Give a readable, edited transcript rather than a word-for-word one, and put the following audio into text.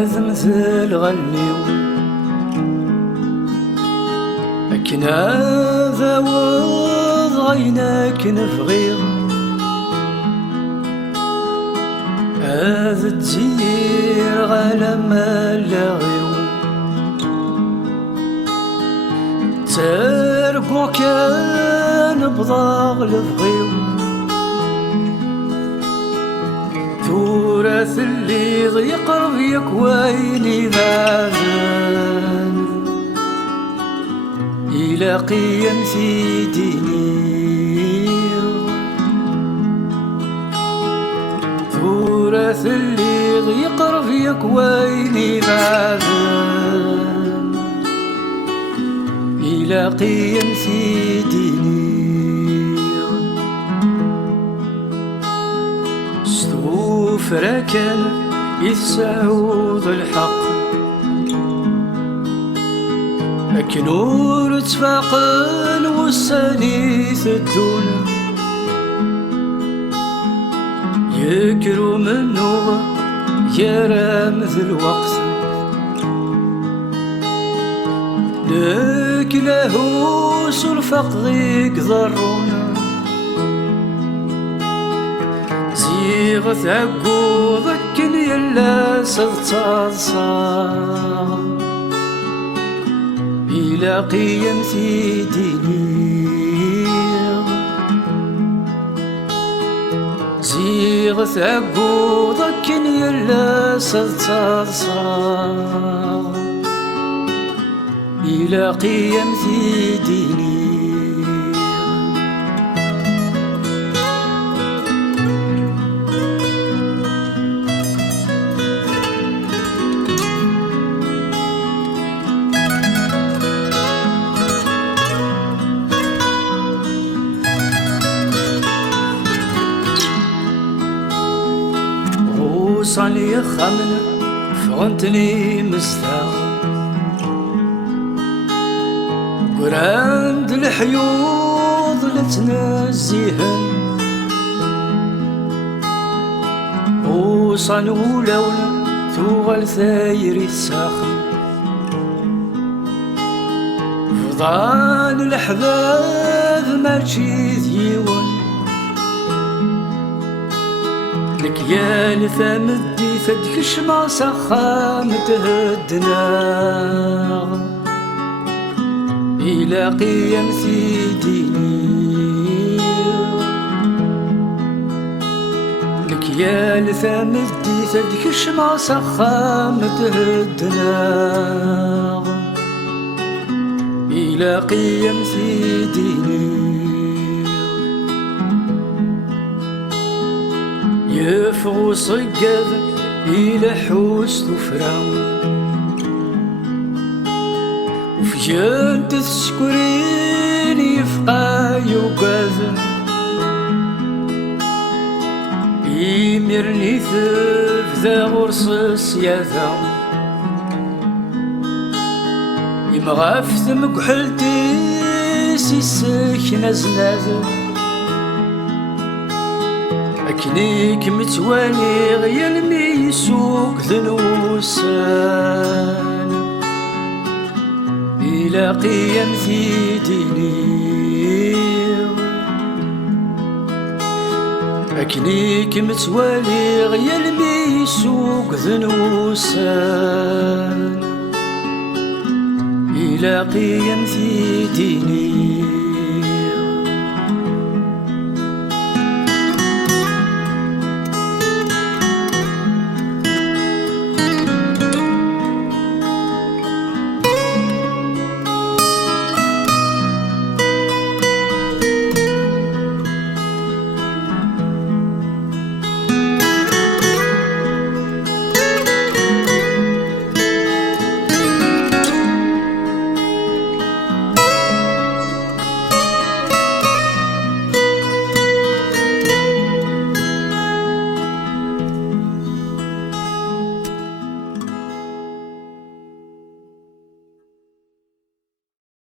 مثل غنيو لكن هذا وض غيناك نفغير هذا تزير غالا ما لاغيو ترقو كان بضاغ لفغيو ثورة اللي ضيقرب يكويني ذاذن إلى قيم في ديني ثورة اللي ضيقرب يكويني ذاذن إلى قيم في ديني فركن يتسعود الحق نور تفاقن والسنيث الدون يكرو منو يرام ذي الوقت لك له سلفق ضيق ضرونا زيغ ثقوضك يلا صدصاصا إلى قيم في ديني زيغ ثقوضك يلا صدصاصا إلى قيم في ديني وصلي خمن فغنتني مستاغ قراند الحيوض لتنزيهن وصل ولولا ثوغل ثايري الساخن فضان الحباب ماشي ذيون لك يا لثمدي فدكش ما سخام تهدنا إلى قيم في ديني لك يا لثمدي فدكش ما سخام تهدنا إلى قيم في ديني يفغو صقذ إلى حوس ثفران وفي جنت تسكرين يفقى يوقذ يمرني ذا غرصص يذا يمغاف مكحلتي سيسكن زناذ أكنيك متوالي غير ميسوق ذنوسان إلى قيم في ديني أكنيك متوالي غير ميسوق ذنوسان إلى قيم في ديني